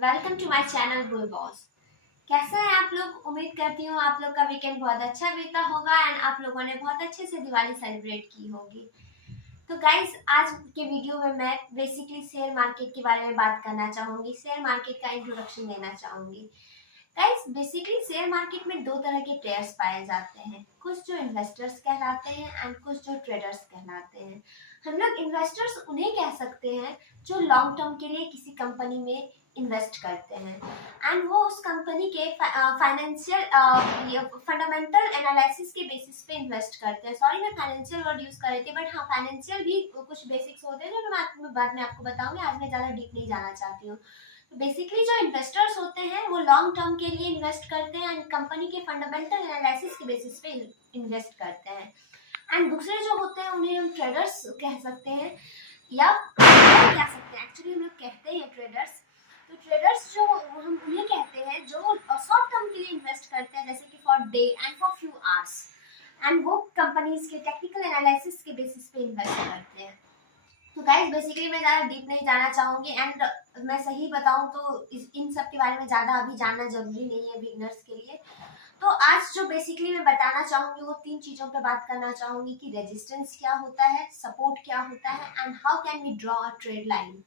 Welcome to my channel Bull Boss. कैसे हैं आप लोग? उम्मीद करती हूँ आप लोग का वीकेंड बहुत अच्छा बीता होगा एंड आप लोगों ने बहुत अच्छे से दिवाली सेलिब्रेट की होगी। तो गाइस, आज के वीडियो में मैं बेसिकली शेयर मार्केट के बारे में बात करना चाहूँगी। शेयर मार्केट का इंट्रोडक्शन देना चाहूँगी। गाइस, बेसिकली शेयर मार्केट में दो तरह के प्लेयर्स पाए जाते हैं, कुछ जो इन्वेस्टर्स कहलाते हैं एंड कुछ जो ट्रेडर्स कहलाते हैं। हम लोग इन्वेस्टर्स उन्हें कह सकते हैं जो लॉन्ग टर्म के लिए किसी कंपनी में इन्वेस्ट करते हैं एंड वो उस कंपनी के फाइनेंशियल फंडामेंटल एनालिसिस के बेसिस पे इन्वेस्ट करते हैं। सॉरी, मैं फाइनेंशियल वर्ड यूज कर रही थी, बट हाँ, फाइनेंशियल भी कुछ बेसिक्स होते हैं जो मैं बाद में आपको बताऊंगी। आज मैं ज़्यादा डीप नहीं जाना चाहती हूँ। बेसिकली जो इन्वेस्टर्स होते हैं वो लॉन्ग टर्म के लिए इन्वेस्ट करते हैं एंड कंपनी के फंडामेंटल एनालिसिस के बेसिस पे इन्वेस्ट करते हैं। एंड दूसरे जो होते हैं उन्हें हम ट्रेडर्स कह सकते हैं या कह सकते हैं, एक्चुअली हम लोग कहते हैं ट्रेडर्स। तो ट्रेडर्स जो हम उन्हें कहते हैं जो शॉर्ट टर्म के लिए इन्वेस्ट करते हैं, जैसे कि for day and for few hours, and वो कंपनीज के टेक्निकल एनालिसिस के बेसिस पे इन्वेस्ट करते हैं। तो गाइस, बेसिकली मैं ज़्यादा डीप नहीं जाना चाहूँगी एंड मैं सही बताऊँ तो इन सब के बारे में ज़्यादा अभी जानना जरूरी नहीं है बिगनर्स के लिए। तो आज जो बेसिकली मैं बताना चाहूँगी वो तीन चीज़ों पे बात करना चाहूँगी कि रेजिस्टेंस क्या होता है, सपोर्ट क्या होता है and how can we draw a trend line.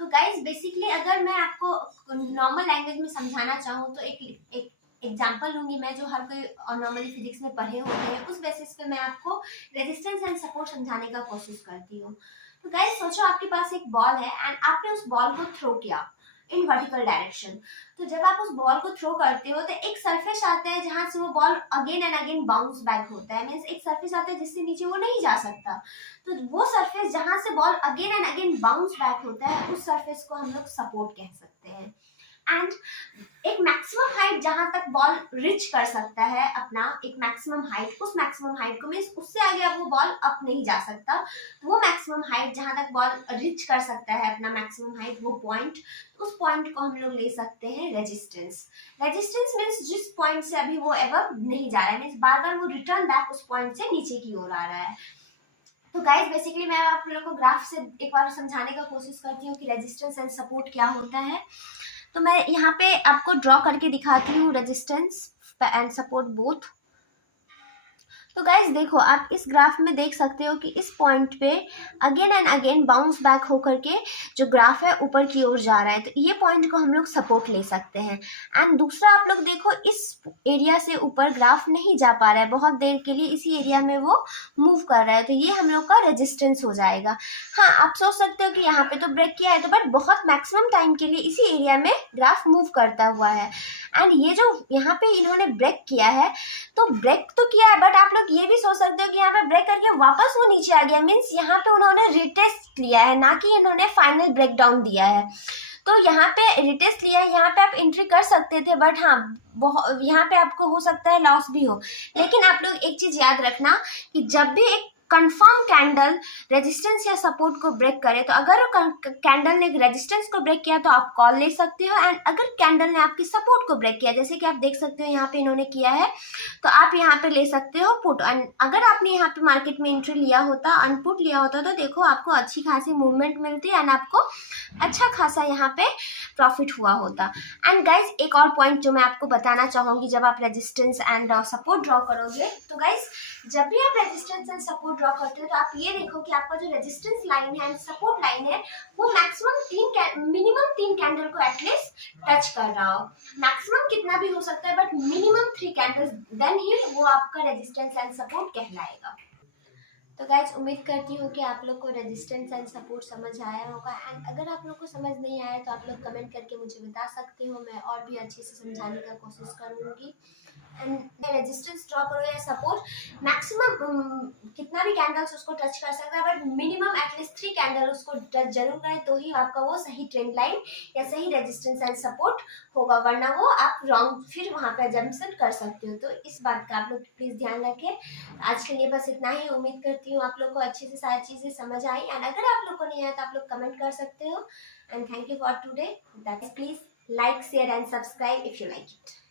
तो गाइस, बेसिकली अगर मैं आपको नॉर्मल लैंग्वेज में समझाना चाहूँ तो एक एग्जाम्पल लूंगी मैं, जो हर कोई नॉर्मली फिजिक्स में पढ़े होते हैं, उस बेसिस पे मैं आपको रेजिस्टेंस एंड सपोर्ट समझाने का कोशिश करती हूँ। तो गाइस, सोचो आपके पास एक बॉल है एंड आपने उस बॉल को थ्रो किया इन वर्टिकल डायरेक्शन। तो जब आप उस बॉल को थ्रो करते हो तो एक सरफेस आता है जहां से वो ball again and again bounce back होता है, मीन्स एक सरफेस आता है जिससे नीचे वो नहीं जा सकता। तो वो सरफेस जहां से ball again and again bounce back होता है, उस सरफेस को हम लोग सपोर्ट कह सकते हैं। एंड एक मैक्सिमम हाइट जहां तक बॉल रिच कर सकता है अपना एक मैक्सिमम हाइट, उस मैक्सिमम हाइट को मीन्स उससे आगे अब वो बॉल अप नहीं जा सकता। तो वो मैक्सिमम हाइट जहां तक बॉल रिच कर सकता है अपना मैक्सिमम हाइट, वो पॉइंट, उस पॉइंट को हम लोग ले सकते हैं रेजिस्टेंस। रेजिस्टेंस मीन्स जिस पॉइंट से अभी वो एवर नहीं जा रहा है, मीन्स बार बार वो रिटर्न बैक उस पॉइंट से नीचे की ओर आ रहा है। तो गाइस, बेसिकली मैं आप लोगों को ग्राफ से एक बार समझाने का कोशिश करती हूँ कि रेजिस्टेंस एंड सपोर्ट क्या होता है। तो मैं यहाँ पे आपको ड्रॉ करके दिखाती हूँ रेजिस्टेंस एंड सपोर्ट बोथ। तो गाइज देखो, आप इस ग्राफ में देख सकते हो कि इस पॉइंट पे again and again bounce back होकर के जो ग्राफ है ऊपर की ओर जा रहा है, तो ये पॉइंट को हम लोग सपोर्ट ले सकते हैं। एंड दूसरा, आप लोग देखो इस एरिया से ऊपर ग्राफ नहीं जा पा रहा है, बहुत देर के लिए इसी एरिया में वो मूव कर रहा है, तो ये हम लोग का रेजिस्टेंस हो जाएगा। हाँ, आप सोच सकते हो कि यहाँ पे तो ब्रेक किया है, तो बट बहुत मैक्सिमम टाइम के लिए इसी एरिया में ग्राफ मूव करता हुआ है। एंड ये जो यहाँ पे इन्होंने ब्रेक किया है, तो ब्रेक तो किया है, बट आप लोग ये भी सोच सकते हो कि यहाँ पे ब्रेक करके वापस वो नीचे आ गया, मीन्स यहाँ पे उन्होंने रिटेस्ट लिया है, ना कि इन्होंने फाइनल ब्रेकडाउन दिया है। तो यहाँ पे रिटेस्ट लिया है, यहाँ पे आप एंट्री कर सकते थे, बट हाँ, यहाँ पे आपको हो सकता है लॉस भी हो। लेकिन आप लोग एक चीज याद रखना कि जब भी एक कंफर्म कैंडल रेजिस्टेंस या सपोर्ट को ब्रेक करे, तो अगर कैंडल ने रेजिस्टेंस को ब्रेक किया तो आप कॉल ले सकते हो, एंड अगर कैंडल ने आपकी सपोर्ट को ब्रेक किया, जैसे कि आप देख सकते हो यहाँ पे इन्होंने किया है, तो आप यहाँ पे ले सकते हो पुट। एंड अगर आपने यहाँ पे मार्केट में एंट्री लिया होता, अनपुट लिया होता, तो देखो आपको अच्छी खासी मूवमेंट मिलती एंड आपको अच्छा खासा यहाँ पे प्रॉफिट हुआ होता। एंड गाइज, एक और पॉइंट जो मैं आपको बताना चाहूँगी, जब आप रेजिस्टेंस एंड सपोर्ट ड्रॉ करोगे, तो गाइज जब भी आप रेजिस्टेंस एंड सपोर्ट ड्रॉ करते हो तो आप ये देखो कि आपका जो रेजिस्टेंस लाइन है एंड सपोर्ट लाइन है, वो मैक्सिमम मिनिमम 3 कैंडल को एटलीस्ट टच कर रहा हो। मैक्सिमम कितना भी हो सकता है, बट मिनिमम 3 कैंडल्स, देन ही वो आपका रेजिस्टेंस एंड सपोर्ट कहलाएगा। तो गाइज, उम्मीद करती हूँ कि आप लोग को रेजिस्टेंस एंड सपोर्ट समझ आया होगा। एंड अगर आप लोग को समझ नहीं आया तो आप लोग कमेंट करके मुझे बता सकते हो, मैं और भी अच्छे से समझाने का कोशिश करूँगी। एंड रेजिस्टेंस ड्रॉ करो या सपोर्ट, मैक्सिमम कितना भी कैंडल्स उसको टच कर सकता है, बट मिनिमम एटलीस्ट 3 कैंडल उसको टच जरूर करें, तो ही आपका वो सही ट्रेंड लाइन या सही रेजिस्टेंस एंड सपोर्ट होगा, वरना वो आप रॉन्ग फिर वहाँ पे जंक्शन कर सकते हो। तो इस बात का आप लोग प्लीज़ ध्यान रखें। आज के लिए बस इतना ही। उम्मीद करती हूँ आप लोग को अच्छे से सारी चीज़ें समझ आई, एंड अगर आप लोग को नहीं आया तो आप लोग कमेंट कर सकते हो। And thank you for today. That is, please like, share and subscribe if you like it.